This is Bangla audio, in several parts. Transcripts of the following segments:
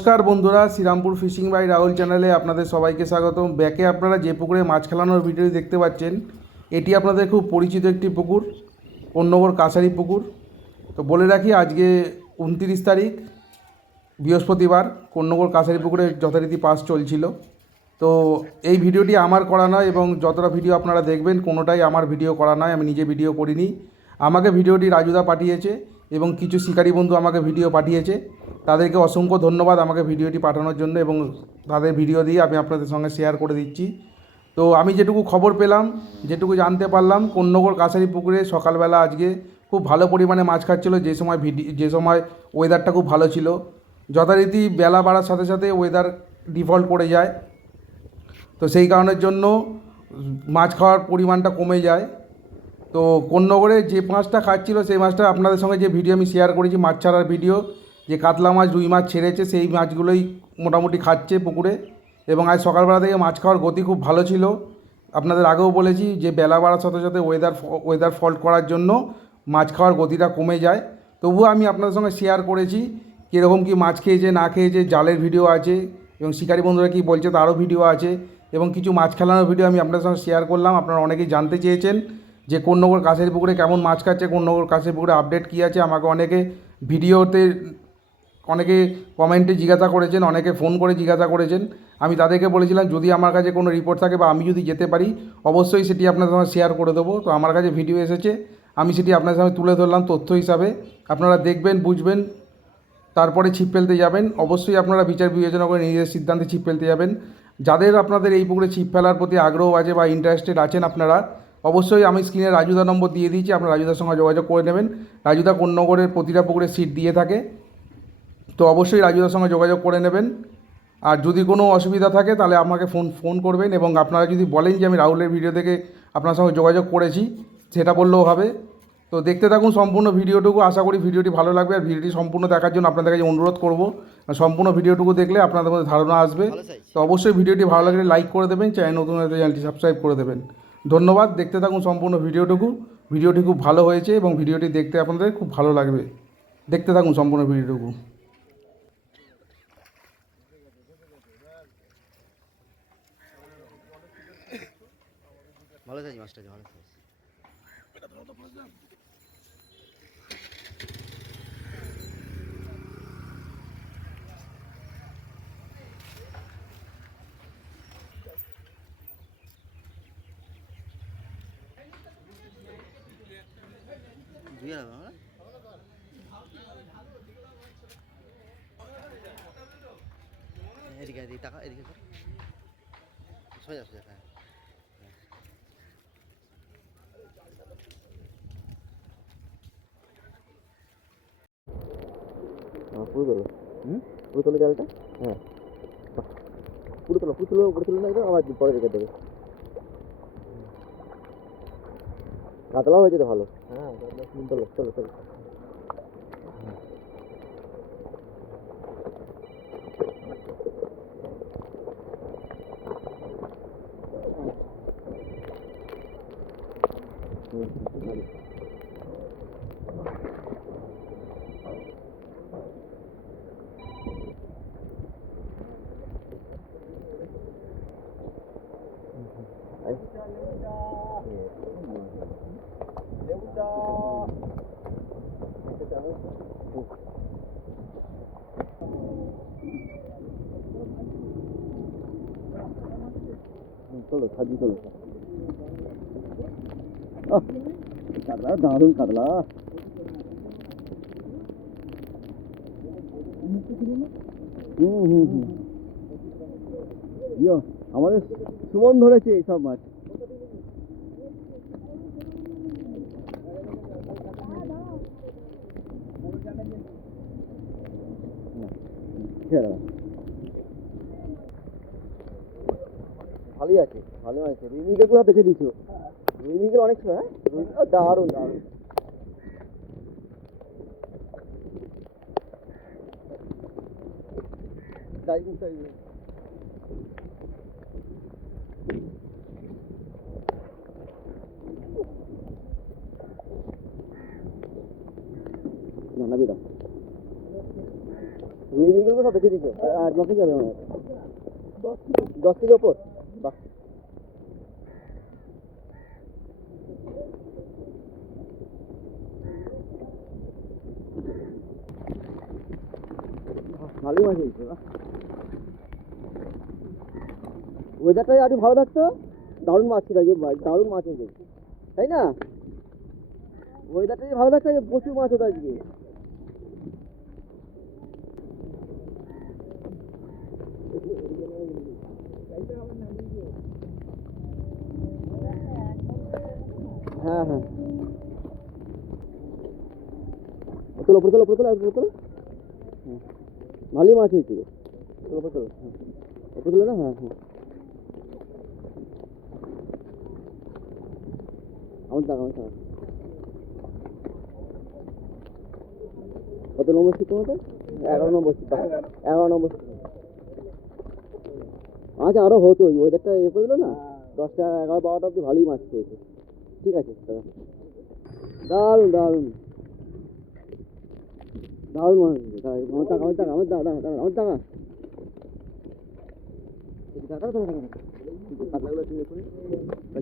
নমস্কার বন্ধুরা, শ্রীরামপুর ফিশিং বাই রাহুল চ্যানেলে আপনাদের সবাইকে স্বাগতম। ব্যাকে আপনারা যে পুকুরে মাছ খেলানোর ভিডিও দেখতে পাচ্ছেন, এটি আপনাদের খুব পরিচিত একটি পুকুর অন্যগর কাছারি পুকুর। তো বলে রাখি, আজকে উনতিরিশ তারিখ, বৃহস্পতিবার কন্যগর কাছারি পুকুরে যথারীতি পাস চলছিল। তো এই ভিডিওটি আমার করা নয় এবং যতটা ভিডিও আপনারা দেখবেন, কোনোটাই আমার ভিডিও করা নয়, আমি নিজে ভিডিও করিনি। আমাকে ভিডিওটি রাজুদা পাঠিয়েছে। এবং কিছু শিকারী বন্ধু আমাকে ভিডিও পাঠিয়েছে। তাদেরকে অসংখ্য ধন্যবাদ আমাকে ভিডিওটি পাঠানোর জন্য এবং তাদের ভিডিও দিয়ে আমি আপনাদের সঙ্গে শেয়ার করে দিচ্ছি। তো আমি যেটুকু খবর পেলাম, যেটুকু জানতে পারলাম কন্যগর কাছারি পুকুরে সকালবেলা আজকে খুব ভালো পরিমাণে মাছ খাচ্ছিলো, যে সময় ভিডি, যে সময় ওয়েদারটা খুব ভালো ছিল। যথারীতি বেলা বাড়ার সাথে সাথে ওয়েদার ডিফল্ট করে যায়। তো সেই কারণের জন্য মাছ খাওয়ার পরিমাণটা কমে যায়। তো কোন্নগরে যে মাছটা খাচ্ছিল, সেই মাছটা আপনাদের সঙ্গে যে ভিডিও আমি শেয়ার করেছি মাছ ছাড়ার ভিডিও, যে কাতলা মাছ, রুই মাছ ছেড়েছে, সেই মাছগুলোই মোটামুটি খাচ্ছে পুকুরে এবং আজ সকালবেলা থেকে মাছ খাওয়ার গতি খুব ভালো ছিল। আপনাদের আগেও বলেছি যে বেলা বাড়ার সাথে সাথে ওয়েদার ওয়েদার ফল্ট করার জন্য মাছ খাওয়ার গতিটা কমে যায়। তবুও আমি আপনাদের সঙ্গে শেয়ার করেছি কীরকম কী মাছ খেয়েছে, না খেয়েছে, জালের ভিডিও আছে এবং শিকারী বন্ধুরা কী বলছে তারও ভিডিও আছে এবং কিছু মাছ খেলানোর ভিডিও আমি আপনাদের সঙ্গে শেয়ার করলাম, আপনারা অনেকেই জানতে চেয়েছেন। যে কোন নগর কাছের পুকুরে কেমন মাছ খাচ্ছে, কোন নগর কাছের পুকুরে আপডেট কী আছে, আমাকে অনেকে ভিডিওতে অনেকে কমেন্টে জিজ্ঞাসা করেছেন, অনেকে ফোন করে জিজ্ঞাসা করেছেন। আমি তাদেরকে বলেছিলাম, যদি আমার কাছে কোনো রিপোর্ট থাকে বা আমি যদি যেতে পারি, অবশ্যই সেটি আপনাদের সঙ্গে শেয়ার করে দেবো। তো আমার কাছে ভিডিও এসেছে, আমি সেটি আপনাদের সঙ্গে তুলে ধরলাম তথ্য হিসাবে। আপনারা দেখবেন, বুঝবেন, তারপরে ছিপ ফেলতে যাবেন। অবশ্যই আপনারা বিচার বিবেচনা করে নিজের সিদ্ধান্তে ছিপ ফেলতে যাবেন। যাদের আপনাদের এই পুকুরে ছিপ ফেলার প্রতি আগ্রহ আছে বা ইন্টারেস্টেড আছেন আপনারা অবশ্যই আমি স্ক্রিনে রাজুদা নম্বর দিয়ে দিয়েছি আপনারা রাজুদার সঙ্গে যোগাযোগ করে নেবেন। রাজুদা কোন নগরের প্রতিটা পুকুরে সিট দিয়ে থাকে তো অবশ্যই রাজুদার সঙ্গে যোগাযোগ করে নেবেন। আর যদি কোনো অসুবিধা থাকে তাহলে আমাকে ফোন ফোন করবেন এবং আপনারা যদি বলেন যে আমি রাহুলের ভিডিও থেকে আপনার সঙ্গে যোগাযোগ করেছি সেটা বললেও হবে। তো দেখতে থাকুন সম্পূর্ণ ভিডিওটুকু আশা করি ভিডিওটি ভালো লাগবে। আর ভিডিওটি সম্পূর্ণ দেখার জন্য আপনাদের কাছে অনুরোধ করব সম্পূর্ণ ভিডিওটুকু দেখলে আপনাদের মধ্যে ধারণা আসবে। তো অবশ্যই ভিডিওটি ভালো লাগলে লাইক করে দেবেন চ্যানেল নতুন চ্যানেলটি সাবস্ক্রাইব করে দেবেন। ধন্যবাদ, দেখতে থাকুন সম্পূর্ণ ভিডিওটুকু। ভিডিওটি খুব ভালো হয়েছে এবং ভিডিওটি দেখতে আপনাদের খুব ভালো লাগবে। দেখতে থাকুন সম্পূর্ণ ভিডিওটুকু। ভালো থাকি মাস্টার ভালো সাইজ দুই হবে হ্যাঁ এদিকে এদিকে টাকা এদিকে সোজা সোজা হ্যাঁ। পুরো তোলো। হুম? পুরো তোলো জালটা? হ্যাঁ। পুরো তোলো পুরো তোলো পুরো তোলো না একদম আবার পরে রেখে দেবে। কাতলাও হয়েছে তো ভালো। হ্যাঁ চলো চলো চলো চলো সাজি চলো আহ, কাতলা দারুণ কাতলা হুম হুম হুম ইয়ো আমাদের সুমন ধরেছে এইসব মাছ। ভালোই আছে ভালো আছে। রুই মিলগুলো দেখে দিয়েছ। রুই অনেক ছিল হ্যাঁ? দারুণ দারুণ। ডাইভিং ডাইভিং না না বেদা রুই মিলগুলো আর ওয়েদারটাই ভালো থাকতো। দারুণ মাছ ভাই, দারুণ মাছ হয়েছে। তাই না? ওয়েদারটা যদি ভালো থাকতো প্রচুর মাছ হতো আজকে। কত নম্বর সিট তোমাদের? এগারো নম্বর এগারো নম্বর মাছ আরও হতো, ওই ওয়েদারটা ইয়ে করে দিলো না? দশটা, এগারো, বারোটা অব্দি ভালোই মাছ পেয়েছে ঠিক আছে দাদা। দারুণ দারুণ। হয়েছে। আমার টাকা আমার টাকা আমার টাকা দাঁড়া, আমার টাকা। টাকা টাকা টাকা কাতলাগুলো তুমি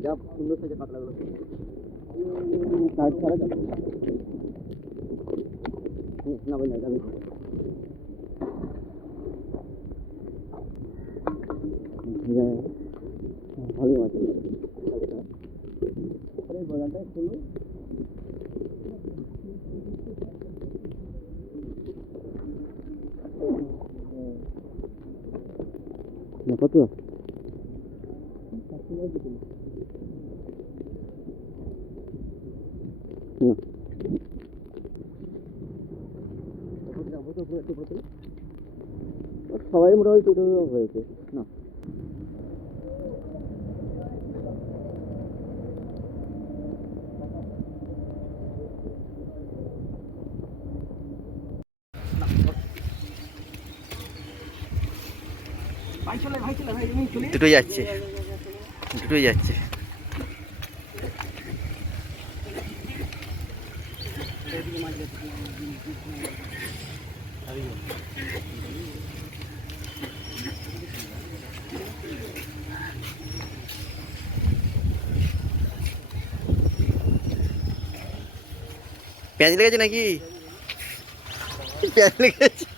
যা সুন্দর সাইজে কাতলাগুলো না। ভাই না যাবে ভালোই মাছ বাগানটা খুলো কত সবাই মোটামুটি টোটো হয়েছে না দুটোই যাচ্ছে। দুটোই যাচ্ছে। পেঁয়াজ লেগেছে নাকি? পেঁয়াজ লেগেছে।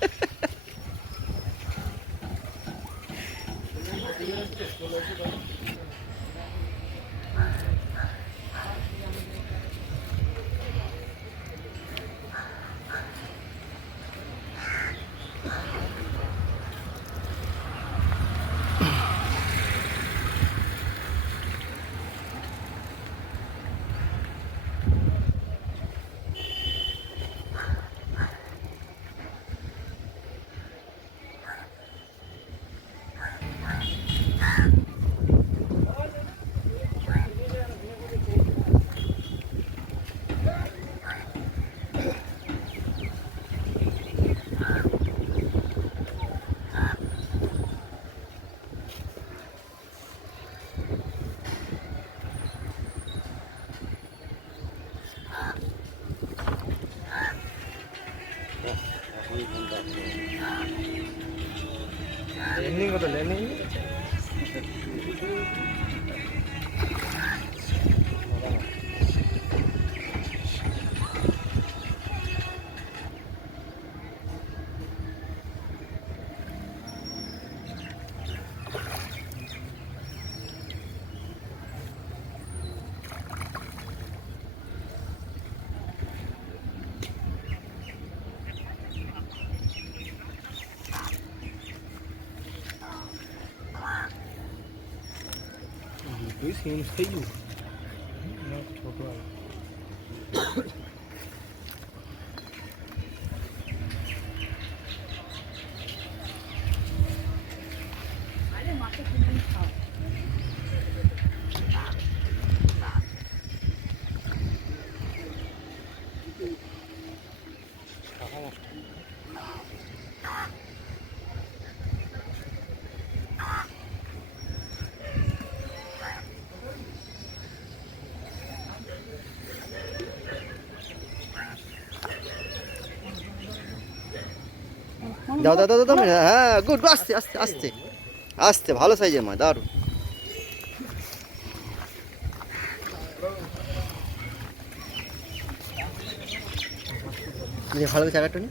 Dois quilos, cheio. দাও দাও দাও, দাও হ্যাঁ গুড আস্তে আস্তে আস্তে আস্তে ভালো সাইজের মাছ দারুণ ভালো জায়গাটা নি।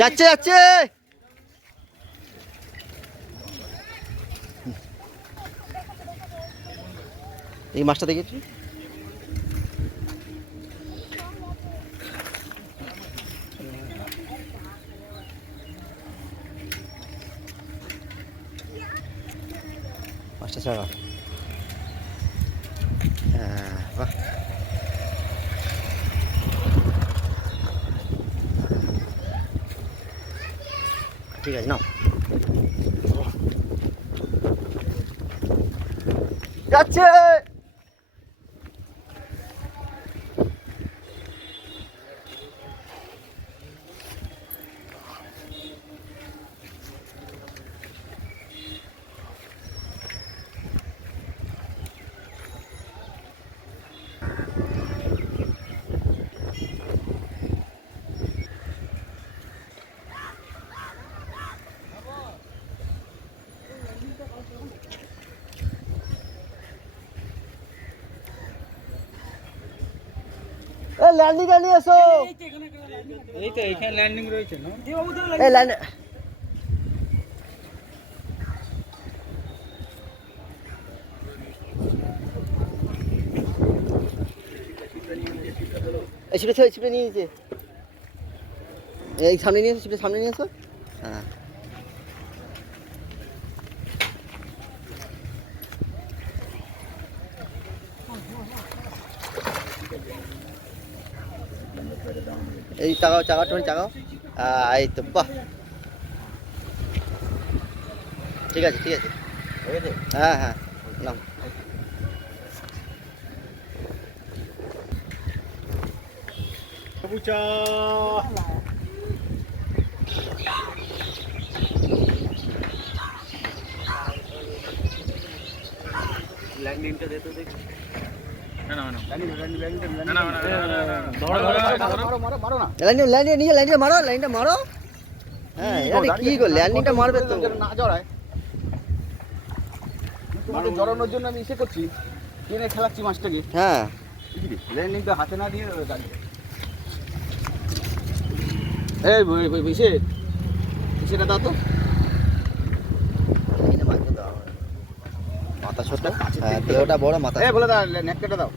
যাচ্ছে যাচ্ছে। এই মাছটা দেখেছি। মাছটা ছাড়া। হ্যাঁ বাহ। ঠিক আছে নাও। যাচ্ছে! এ ল্যান্ডিং এ নিয়ে এসো। এই তো এখানে ল্যান্ডিং রয়েছে না এই ল্যান্ড এই ছিপে ছিপে নিয়ে নিয়েছে এই সামনে নিয়ে এসো ছিপে সামনে নিয়ে এসো হ্যাঁ এই চাগাও চাগাও তুমি চাগাও আহ, এই তো বাহ। ঠিক আছে ঠিক আছে। হ্যাঁ হ্যাঁ নাও। ল্যান্ডিংটা দে তো দেখি। ল্যান্ডিং ল্যান্ডিং হ্যাঁ কি না জড়ায় তোমাদের জড়ানোর জন্য আমি ইসে করছি টেনে খেলাচ্ছি মাছটাকে হ্যাঁ ল্যান্ডিং হাতে না দিয়ে গাড়ি এই সেটা দাও তো এই না মাছ দাও মাথা ছোট হ্যাঁ দেহটা বড় মাথা বলে দাও নেটকেটা দাও।